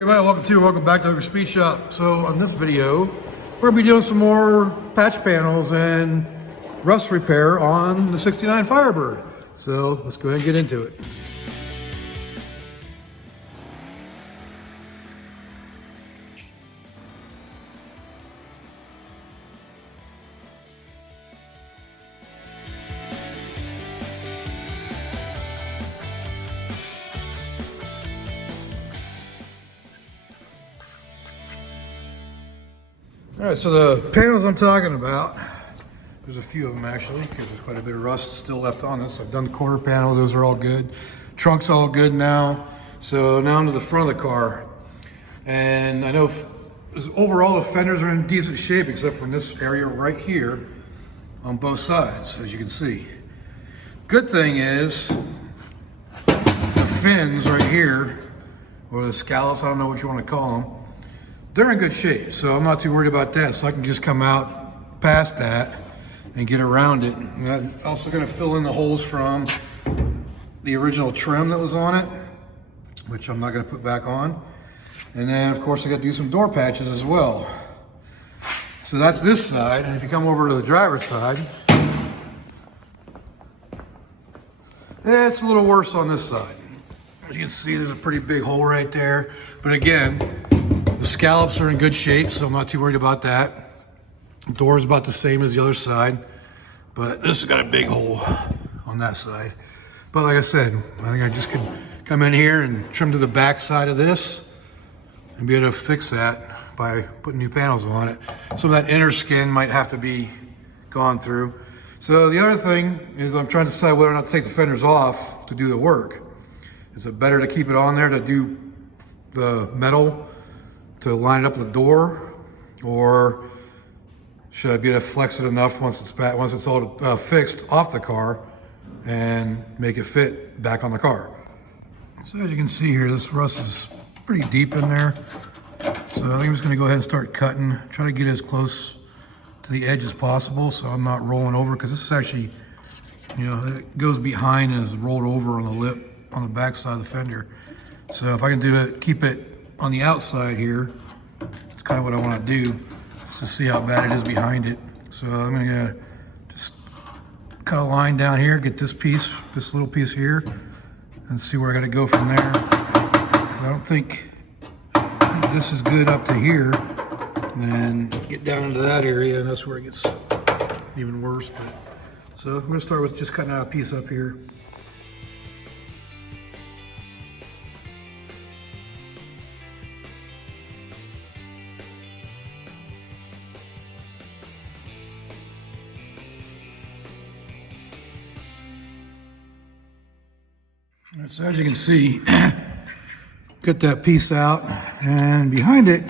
Everybody, welcome back to Ogre Speed Shop. So on this video, we're gonna be doing some more patch panels and rust repair on the '69 Firebird. So let's go ahead and get into it. All right, so the panels I'm talking about, there's a few of them actually, because there's quite a bit of rust still left on this. I've done the quarter panel, those are all good. Trunk's all good now. So now I'm to the front of the car. And I know overall the fenders are in decent shape, except for in this area right here on both sides, as you can see. Good thing is, the fins right here, or the scallops, I don't know what you want to call them, they're in good shape, so I'm not too worried about that. So I can just come out past that and get around it. And I'm also going to fill in the holes from the original trim that was on it, which I'm not going to put back on. And then, of course, I got to do some door patches as well. So that's this side. And if you come over to the driver's side, it's a little worse on this side. As you can see, there's a pretty big hole right there. But again, the scallops are in good shape, so I'm not too worried about that. The door is about the same as the other side, but this has got a big hole on that side. But like I said, I think I just could come in here and trim to the back side of this and be able to fix that by putting new panels on it. Some of that inner skin might have to be gone through. So the other thing is I'm trying to decide whether or not to take the fenders off to do the work. Is it better to keep it on there to do the metal to line it up with the door, or should I be able to flex it enough once it's back, once it's all fixed off the car, and make it fit back on the car? So as you can see here, this rust is pretty deep in there. So I think I'm just going to go ahead and start cutting, try to get as close to the edge as possible, so I'm not rolling over, because this is actually, you know, it goes behind and is rolled over on the lip on the back side of the fender. So if I can do it, keep it on the outside here, it's kind of what I want to do, just to see how bad it is behind it. So I'm gonna just cut a line down here, get this piece, this little piece here, and see where I got to go from there. I don't think this is good up to here, and then get down into that area, and that's where it gets even worse. But so I'm gonna start with just cutting out a piece up here. So as you can see, cut that piece out, and behind it,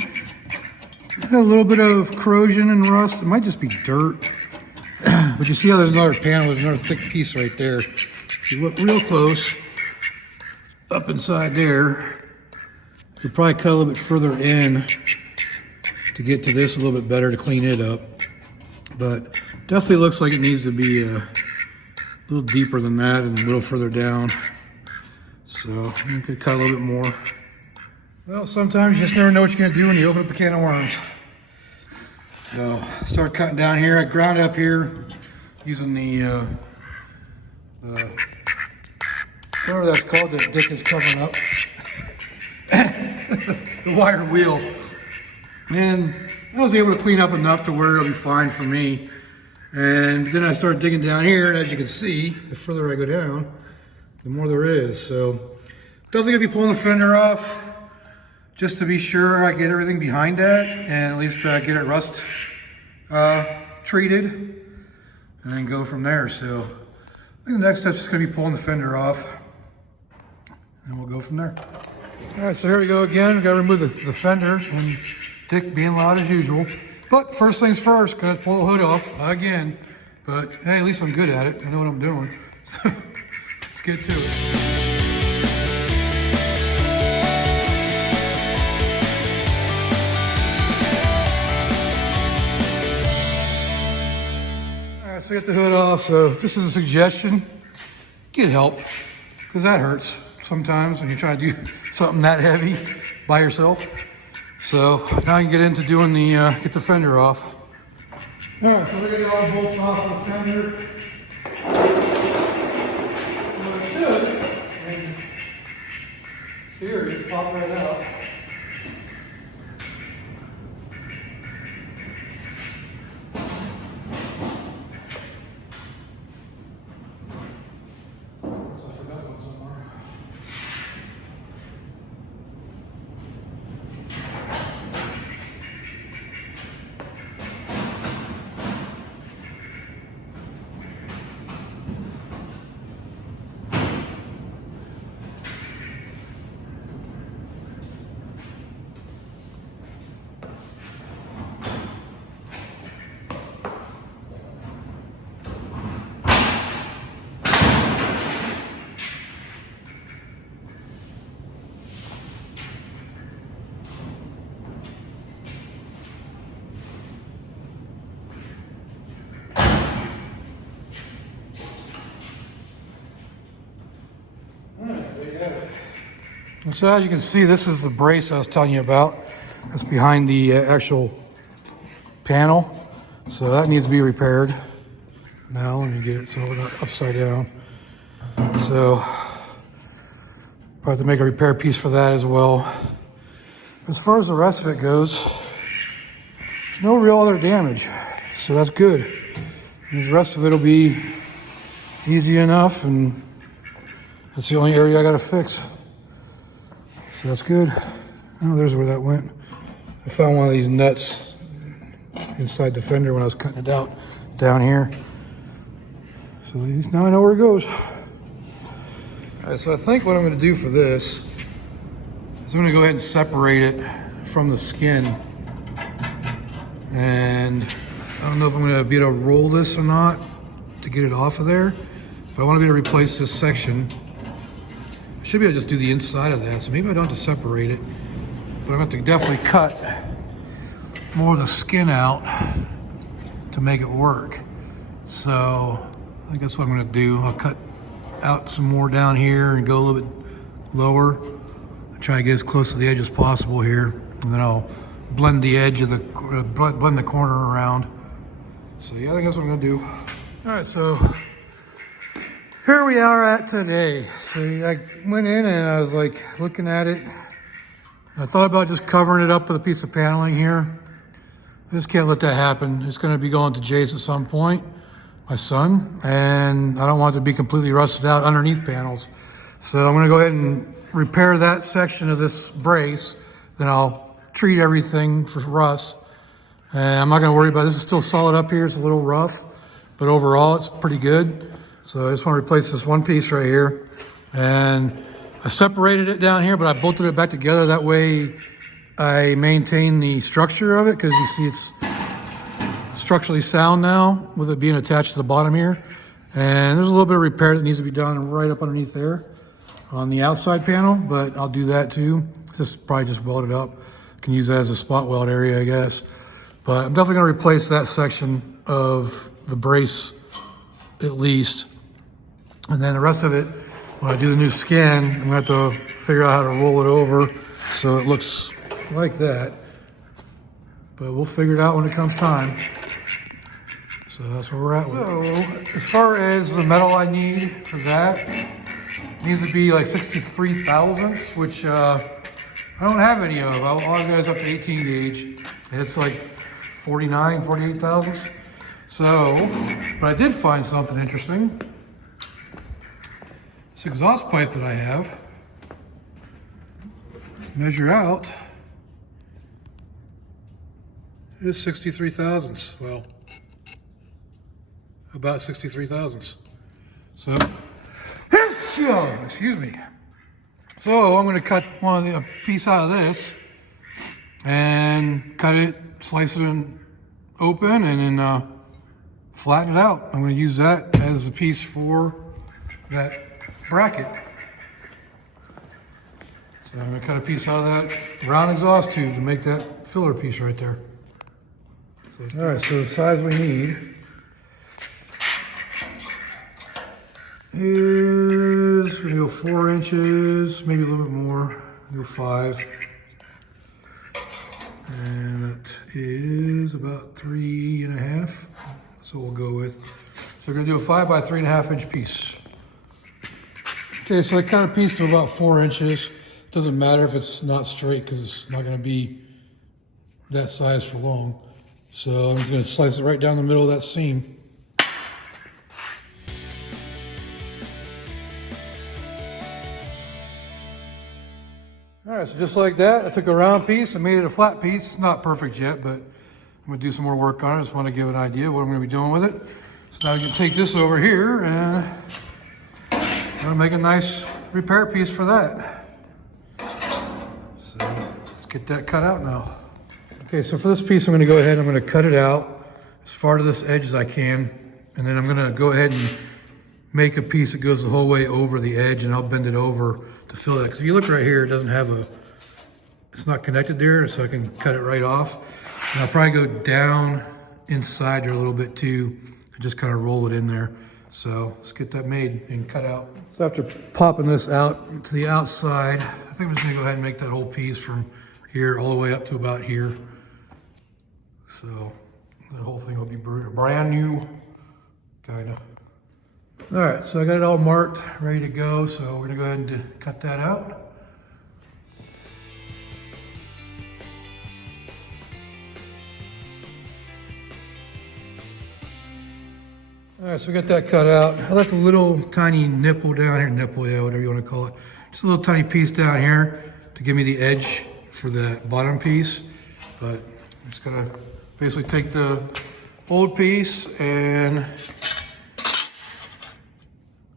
a little bit of corrosion and rust. It might just be dirt, but you see how there's another panel, there's another thick piece right there. If you look real close, up inside there, you'll probably cut a little bit further in to get to this a little bit better to clean it up. But definitely looks like it needs to be a little deeper than that and a little further down. So you could cut a little bit more. Well, sometimes you just never know what you're gonna do when you open up a can of worms. So start cutting down here. I ground up here using the whatever that's called that Dick is covering up. The wire wheel. And I was able to clean up enough to where it'll be fine for me. And then I started digging down here, and as you can see, the further I go down, the more there is. So definitely gonna be pulling the fender off just to be sure I get everything behind that, and at least get it rust treated, and then go from there. So I think the next step's just gonna be pulling the fender off, and we'll go from there. All right, so here we go again. Gotta remove the fender, and Dick being loud as usual. But first things first, gotta pull the hood off again. But hey, at least I'm good at it. I know what I'm doing. Let's get to it. All right, so get the hood off. So this is a suggestion. Get help, because that hurts sometimes when you're trying to do something that heavy. by yourself. So now I can get into doing the, get the fender off. All right, so we're gonna get all the bolts off of the fender. So it should, in theory, pop right out. So as you can see, this is the brace I was telling you about. That's behind the actual panel. So that needs to be repaired. Now let me get it so it's not upside down. So probably have to make a repair piece for that as well. As far as the rest of it goes, there's no real other damage. So that's good. And the rest of it will be easy enough, and that's the only area I got to fix. So that's good. Oh, there's where that went. I found one of these nuts inside the fender when I was cutting it out down here. So at least now I know where it goes. All right, so I think what I'm going to do for this is I'm going to go ahead and separate it from the skin. And I don't know if I'm going to be able to roll this or not to get it off of there, but I want to be able to replace this section. I should be able to just do the inside of that, so maybe I don't have to separate it, but I'm going to have to definitely cut more of the skin out to make it work. So I think that's what I'm going to do. I'll cut out some more down here and go a little bit lower. I'll try to get as close to the edge as possible here, and then I'll blend the edge of the blend the corner around. So yeah, I think that's what I'm going to do. All right, so here we are at today. So I went in and I was like looking at it. I thought about just covering it up with a piece of paneling here. I just can't let that happen. It's going to be going to Jace at some point, my son, and I don't want it to be completely rusted out underneath panels. So I'm going to go ahead and repair that section of this brace. Then I'll treat everything for rust. And I'm not going to worry about it. This is still solid up here. It's a little rough, but overall it's pretty good. So I just want to replace this one piece right here. And I separated it down here, but I bolted it back together. That way I maintain the structure of it, because you see it's structurally sound now with it being attached to the bottom here. And there's a little bit of repair that needs to be done right up underneath there on the outside panel, but I'll do that too. This is probably just welded up. Can use that as a spot weld area, I guess. But I'm definitely gonna replace that section of the brace at least. And then the rest of it, when I do the new skin, I'm gonna have to figure out how to roll it over so it looks like that. But we'll figure it out when it comes time. So that's where we're at with it. So as far as the metal I need for that, it needs to be like 63 thousandths, which I don't have any of. All I've got is up to 18 gauge, and it's like 48 thousandths. So, but I did find something interesting. This exhaust pipe that I have, measure out, is 63 thousandths. Well, about 63 thousandths. So, excuse me. So I'm going to cut a piece out of this and cut it, slice it open, and then flatten it out. I'm going to use that as a piece for that bracket. So I'm going to cut a piece out of that round exhaust tube to make that filler piece right there. So, all right, so the size we need is going to go 4 inches, maybe a little bit more, go 5. And it is about 3.5. That's what we'll go with. So we're gonna do a 5 by 3.5 inch piece. Okay, so I cut a piece to about 4 inches. Doesn't matter if it's not straight because it's not gonna be that size for long. So I'm just gonna slice it right down the middle of that seam. All right, so just like that, I took a round piece and made it a flat piece. It's not perfect yet, but I'm gonna do some more work on it. I just wanna give an idea of what I'm gonna be doing with it. So now I can take this over here and I'm gonna make a nice repair piece for that. So let's get that cut out now. Okay, so for this piece, I'm gonna go ahead and I'm gonna cut it out as far to this edge as I can. And then I'm gonna go ahead and make a piece that goes the whole way over the edge, and I'll bend it over to fill that. Because if you look right here, it doesn't have it's not connected there, so I can cut it right off. And I'll probably go down inside there a little bit too, and just kind of roll it in there. So let's get that made and cut out. So after popping this out to the outside, I think I'm just gonna go ahead and make that whole piece from here all the way up to about here. So the whole thing will be brand new, kind of. All right, so I got it all marked, ready to go. So we're gonna go ahead and cut that out. All right, so we got that cut out. I left a little tiny nipple down here, yeah, whatever you want to call it. Just a little tiny piece down here to give me the edge for the bottom piece. But I'm just gonna basically take the old piece and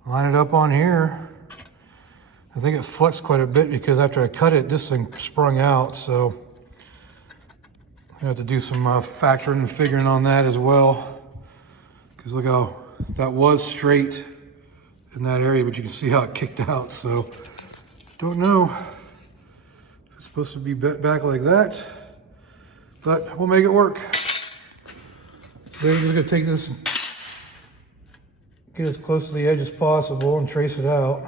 line it up on here. I think it flexed quite a bit because after I cut it, this thing sprung out. So I have to do some factoring and figuring on that as well. Because look how that was straight in that area, but you can see how it kicked out. So don't know if it's supposed to be bent back like that, but we'll make it work. So I'm just gonna take this and get as close to the edge as possible and trace it out.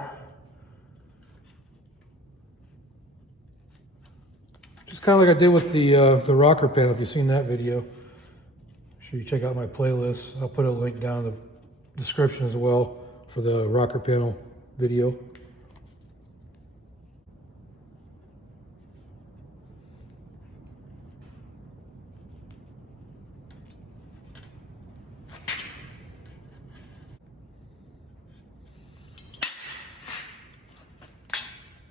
Just kind of like I did with the rocker panel, if you've seen that video. Make sure you check out my playlist. I'll put a link down in the description as well for the rocker panel video.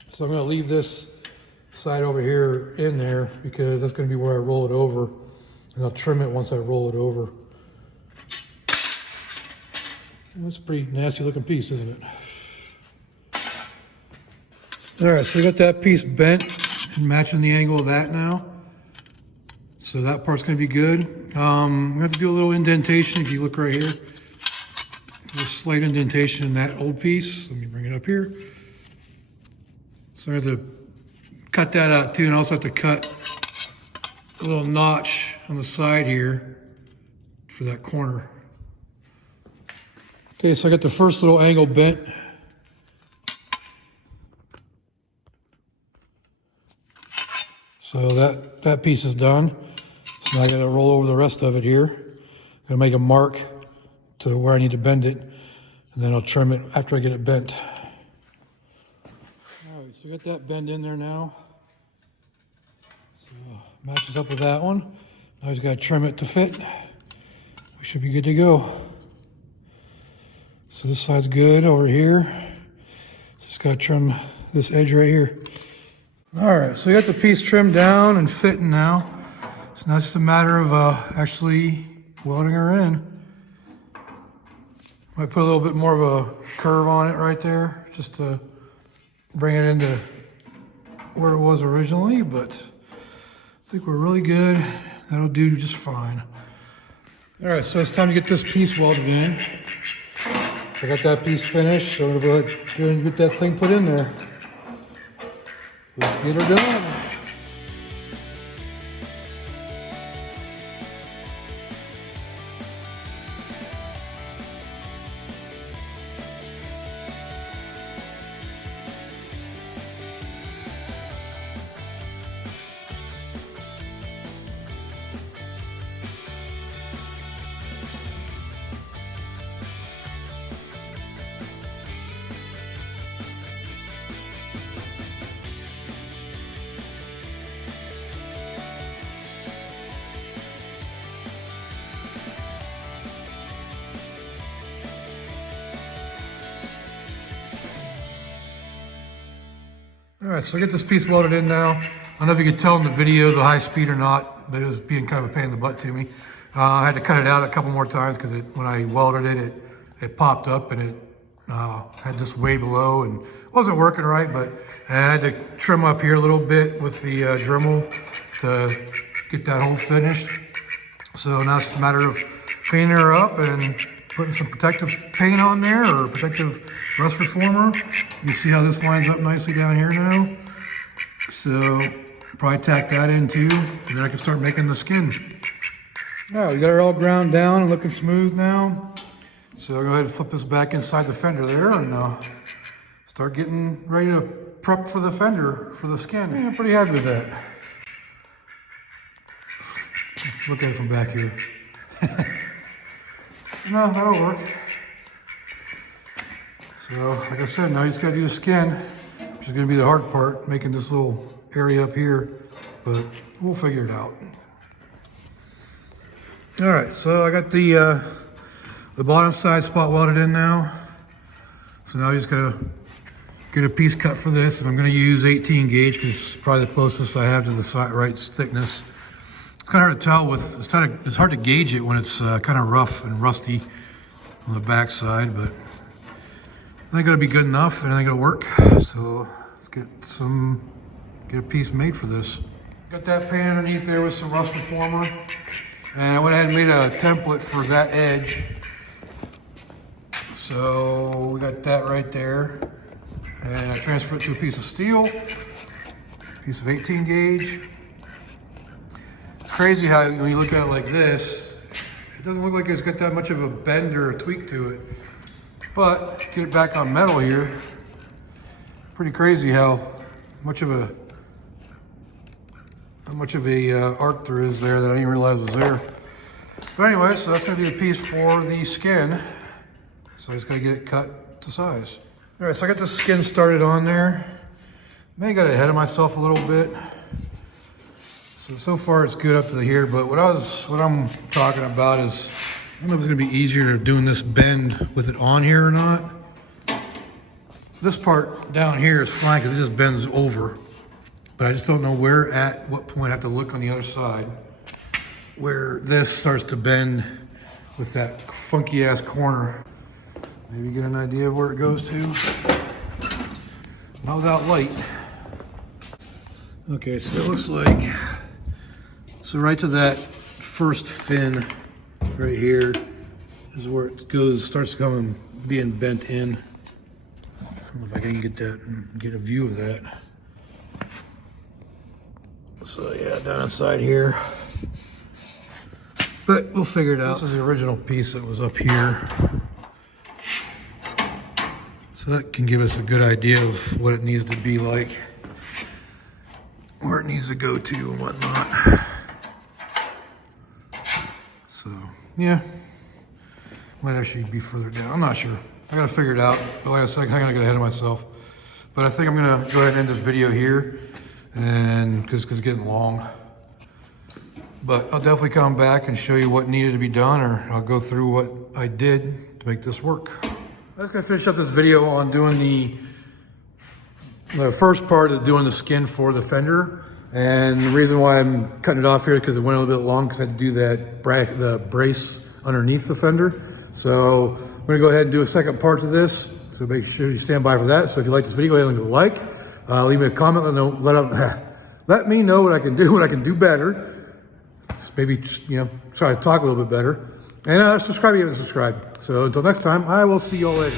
So I'm going to leave this side over here in there because that's going to be where I roll it over, and I'll trim it once I roll it over. That's a pretty nasty looking piece, isn't it? All right, so we got that piece bent and matching the angle of that now. So that part's going to be good. We have to do a little indentation. If you look right here, there's a slight indentation in that old piece. Let me bring it up here. So I have to cut that out too, and I also have to cut a little notch on the side here for that corner. Okay, so I got the first little angle bent. So that piece is done. So now I gotta roll over the rest of it here. I'm gonna make a mark to where I need to bend it, and then I'll trim it after I get it bent. All right, so we got that bend in there now. So matches up with that one. Now I just gotta trim it to fit. We should be good to go. So this side's good over here. Just gotta trim this edge right here. All right, so we got the piece trimmed down and fitting now. So now it's just a matter of actually welding her in. Might put a little bit more of a curve on it right there, just to bring it into where it was originally, but I think we're really good. That'll do just fine. All right, so it's time to get this piece welded in. I got that piece finished, so I'm gonna go ahead and get that thing put in there. Let's get her done. right, so I get this piece welded in now. I don't know if you could tell in the video the high speed or not, but it was being kind of a pain in the butt to me. I had to cut it out a couple more times because when I welded it, it popped up and it had this way below and wasn't working right, but I had to trim up here a little bit with the Dremel to get that hole finished. So now it's just a matter of cleaning her up and putting some protective paint on there or protective rust reformer. You see how this lines up nicely down here now. So probably tack that in too, and then I can start making the skin. All right, we got her all ground down and looking smooth now. So I'll go ahead and flip this back inside the fender there and start getting ready to prep for the fender, for the skin. Yeah, I'm pretty happy with that. Look at it from back here. No, that'll work. So, like I said, now you just gotta do the skin, which is gonna be the hard part, making this little area up here, but we'll figure it out. All right, so I got the bottom side spot welded in now. So now I just gotta get a piece cut for this, and I'm gonna use 18 gauge because it's probably the closest I have to the right thickness. It's kind of hard to tell with, it's hard to gauge it when it's kind of rough and rusty on the back side, but I think it'll be good enough and I think it'll work. So let's get a piece made for this. Got that paint underneath there with some rust reformer. And I went ahead and made a template for that edge. So we got that right there. And I transferred it to a piece of steel, piece of 18 gauge. It's crazy how when you look at it like this, it doesn't look like it's got that much of a bend or a tweak to it. But get it back on metal here. Pretty crazy how much of a arc there is there that I didn't realize was there. But anyway, so that's gonna be a piece for the skin. So I just gotta get it cut to size. All right, so I got the skin started on there. Maybe got ahead of myself a little bit. So far it's good up to here, but what I'm talking about is, I don't know if it's gonna be easier doing this bend with it on here or not. This part down here is fine because it just bends over. But I just don't know what point I have to look on the other side where this starts to bend with that funky ass corner. Maybe get an idea of where it goes to. Not without light. Okay, so it looks like, so right to that first fin right here is where it goes, starts coming, being bent in. I don't know if I can get that and get a view of that. So yeah, down inside here. But we'll figure it out. This is the original piece that was up here. So that can give us a good idea of what it needs to be like, where it needs to go to and whatnot. So yeah, might actually be further down. I'm not sure. I gotta figure it out. But like I said, I'm gonna get ahead of myself. But I think I'm gonna go ahead and end this video here, and because it's getting long. But I'll definitely come back and show you what needed to be done, or I'll go through what I did to make this work. I'm just gonna finish up this video on doing the first part of doing the skin for the fender. And the reason why I'm cutting it off here is because it went a little bit long because I had to do that the brace underneath the fender. So I'm gonna go ahead and do a second part to this. So make sure you stand by for that. So if you like this video, go ahead and leave a like. Leave me a comment, let me know what I can do better. Just maybe, try to talk a little bit better. And subscribe if you haven't subscribed. So until next time, I will see y'all later.